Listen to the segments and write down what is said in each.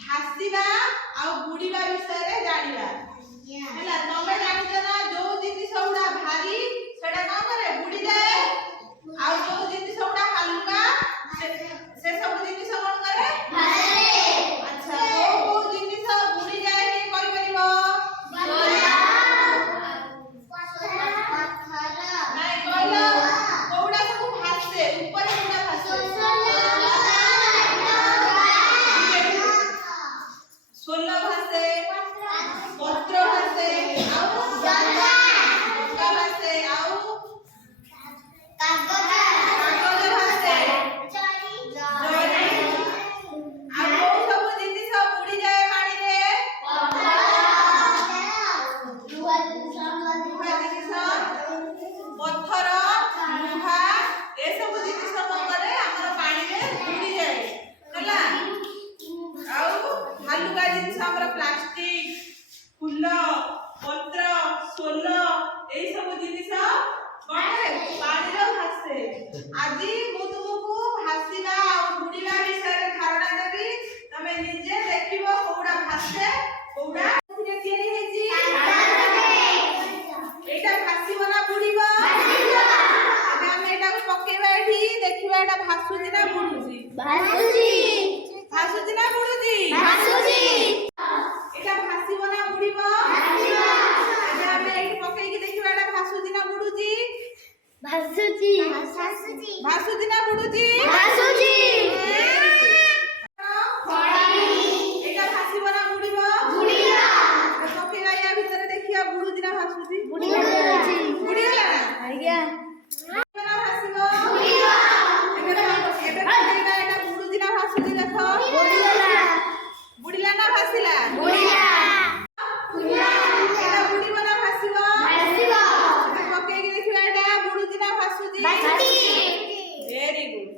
भासीबा आ बुड़ीबा विषय रे जानिबा हैला तमे जानिछ ना जो जिनिस उडा भारी सेडा का करे बुड़ी जाए आ जो जिनिस उडा हल्का से सब जिनिस कोन करे भासे अच्छा वो जिनिस बुड़ी जाए के कोइ परिबो गोला पत्थर नहीं गोला कोउडा सब भासे ऊपर कोउडा भासे सोला भासे पत्र भासे आउ जंगा भासे आउ कागज भासे जरी आ वो सब जिनिस बुड़ी जाए पानी रे पत्थर लुहा ए सब जिनिस कोन करे हमर पानी रे बुड़ी जाए हैला आउ हालुका जिनिस हमर प्लास्टिक फूल पत्र सोल ए सब जिनिस कोन पानी रे भासे आदि मु तुमको भासीबा आ बुड़ीबा विषय रे धारणा देबी तमे निजे देखिबो कोउडा भासे कोउडा किने तियारी हेची एटा भासीबो ना बुड़ीबो भासीबो अब हम एटा को पकेबा एठी देखिबा एटा भासुजी ना बुडुजी भासुजी ना बुडुजी भासुजी एटा भासीबो ना बुड़ीबो भासीबो अब हम एठी पकेई के देखिबा एटा भासुजी ना बुडुजी भासुजी भासुजी ना बुडुजी भासुजी एटा भासीबो ना बुड़ीबो बुड़ीबो पकेबा या भीतर देखिया बुडुजी ना भासुजी बुडीबो बुडीला आज्ञा ना भासीबो बुड़ीबो एबे पकेबा एटा बुडुजी ना भासुजी देखो बुड़ीला ना भासीला बुड़ीला एटा बुड़ीबो ना भासीबो भासीबो पकेई के देखिबा एटा बुडुजी ना भासुजी भासुजी वेरी गुड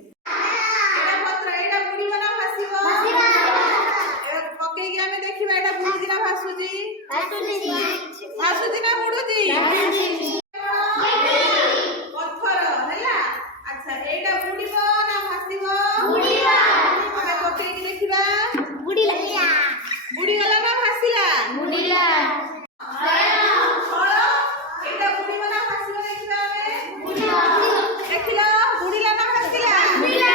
एटा पत्र एटा बुड़ीबो ना भासीबो भासीबो ए पकेई के हमें देखिबा एटा बुडुजी ना भासुजी भासुजी भासुजी ना बुडुजी भासुजी पत्थर हैला अच्छा एटा बुड़ीबो ना भासीबो बुड़ीबो हमें पकेई के देखिबा बुड़ीला बुड़ीला ना भासीला बुड़ीला फल एटा बुड़ीबो ना भासीबो देखिबा हमें बुड़ीबो देखिलो बुड़ीला ना भासीला बुड़ीला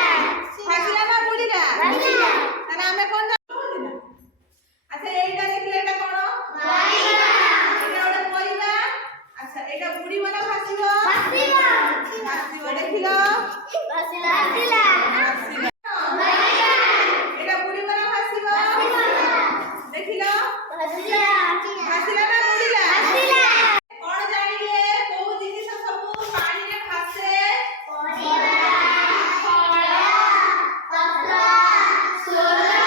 भासीला ना बुड़ीला भासीला ताने हमें कोन बुड़ीला अच्छा एटा देखिले एटा कोन बाईला एटा ओडे परिबा अच्छा एटा बुड़ीबो ना भासीबो भासीबो भासीबो देखिलो भासीला भासीला भासीला एटा बुड़ीबो ना भासीबो देखिलो भासीला भासीला ना बुड़ीला भासीला कोन जानिले को जिनिस सब पानी रे भासे परिबा फल पत्र सोला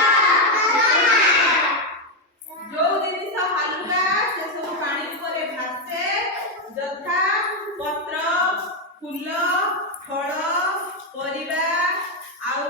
जो जिनिस हालुका से सब पानी ऊपर भासे जथा पत्र फूल फल परिबा आउ